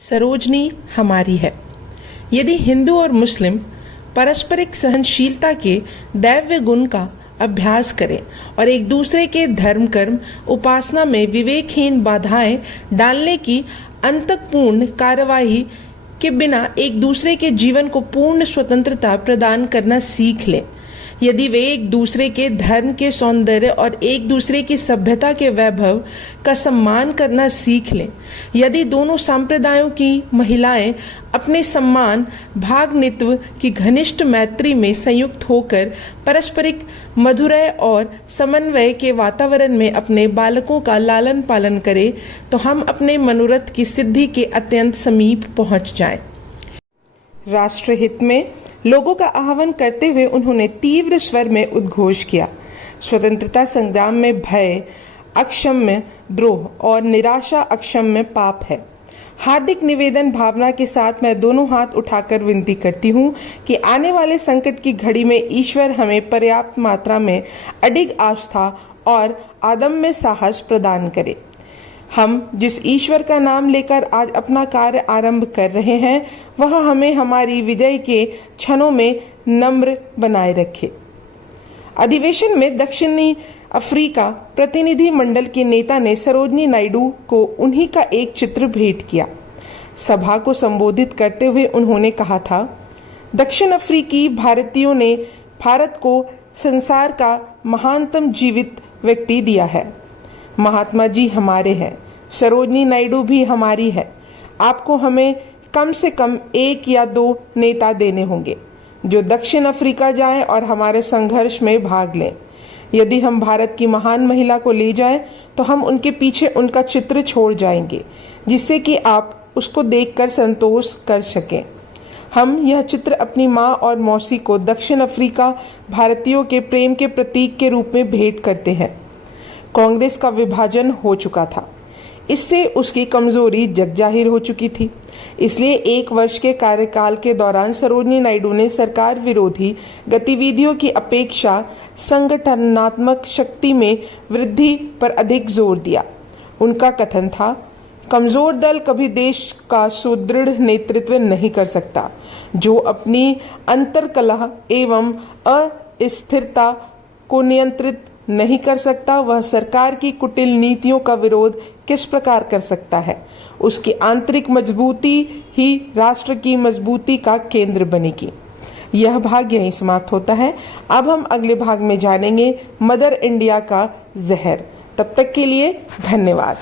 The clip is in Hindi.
सरोजनी हमारी है। यदि हिंदू और मुस्लिम पारस्परिक सहनशीलता के दैव्य गुण का अभ्यास करें और एक दूसरे के धर्म कर्म उपासना में विवेकहीन बाधाएं डालने की अंतकपूर्ण कार्यवाही के बिना एक दूसरे के जीवन को पूर्ण स्वतंत्रता प्रदान करना सीख लें, यदि वे एक दूसरे के धर्म के सौंदर्य और एक दूसरे की सभ्यता के वैभव का सम्मान करना सीख लें, यदि दोनों संप्रदायों की महिलाएं अपने सम्मान भागनित्व की घनिष्ठ मैत्री में संयुक्त होकर पारस्परिक मधुरय और समन्वय के वातावरण में अपने बालकों का लालन पालन करें, तो हम अपने मनोरथ की सिद्धि के अत्यंत समीप पहुंच जाएं। राष्ट्रहित में लोगों का आह्वान करते हुए उन्होंने तीव्र स्वर में उद्घोष किया, स्वतंत्रता संग्राम में भय अक्षम्य द्रोह और निराशा अक्षम्य पाप है। हार्दिक निवेदन भावना के साथ मैं दोनों हाथ उठाकर विनती करती हूँ कि आने वाले संकट की घड़ी में ईश्वर हमें पर्याप्त मात्रा में अडिग आस्था और अदम्य साहस प्रदान करे। हम जिस ईश्वर का नाम लेकर आज अपना कार्य आरंभ कर रहे हैं, वह हमें हमारी विजय के क्षणों में नम्र बनाए रखे। अधिवेशन में दक्षिणी अफ्रीका प्रतिनिधि मंडल के नेता ने सरोजनी नायडू को उन्हीं का एक चित्र भेंट किया। सभा को संबोधित करते हुए उन्होंने कहा था, दक्षिण अफ्रीकी भारतीयों ने भारत को संसार का महानतम जीवित व्यक्ति दिया है। महात्मा जी हमारे हैं, सरोजनी नायडू भी हमारी है। आपको हमें कम से कम 1 या 2 नेता देने होंगे जो दक्षिण अफ्रीका जाएं और हमारे संघर्ष में भाग लें। यदि हम भारत की महान महिला को ले जाएं, तो हम उनके पीछे उनका चित्र छोड़ जाएंगे, जिससे कि आप उसको देखकर संतोष कर सकें। हम यह चित्र अपनी माँ और मौसी को दक्षिण अफ्रीका भारतीयों के प्रेम के प्रतीक के रूप में भेंट करते हैं। कांग्रेस का विभाजन हो चुका था, इससे उसकी कमजोरी जगजाहिर हो चुकी थी। इसलिए 1 वर्ष के कार्यकाल के दौरान सरोजनी नायडू ने सरकार विरोधी गतिविधियों की अपेक्षा संगठनात्मक शक्ति में वृद्धि पर अधिक जोर दिया। उनका कथन था, कमजोर दल कभी देश का सुदृढ़ नेतृत्व नहीं कर सकता। जो अपनी अंतर्कलह एवं अस्थिरता को नियंत्रित नहीं कर सकता, वह सरकार की कुटिल नीतियों का विरोध किस प्रकार कर सकता है। उसकी आंतरिक मजबूती ही राष्ट्र की मजबूती का केंद्र बनेगी। यह भाग यहीं समाप्त होता है। अब हम अगले भाग में जानेंगे मदर इंडिया का जहर। तब तक के लिए धन्यवाद।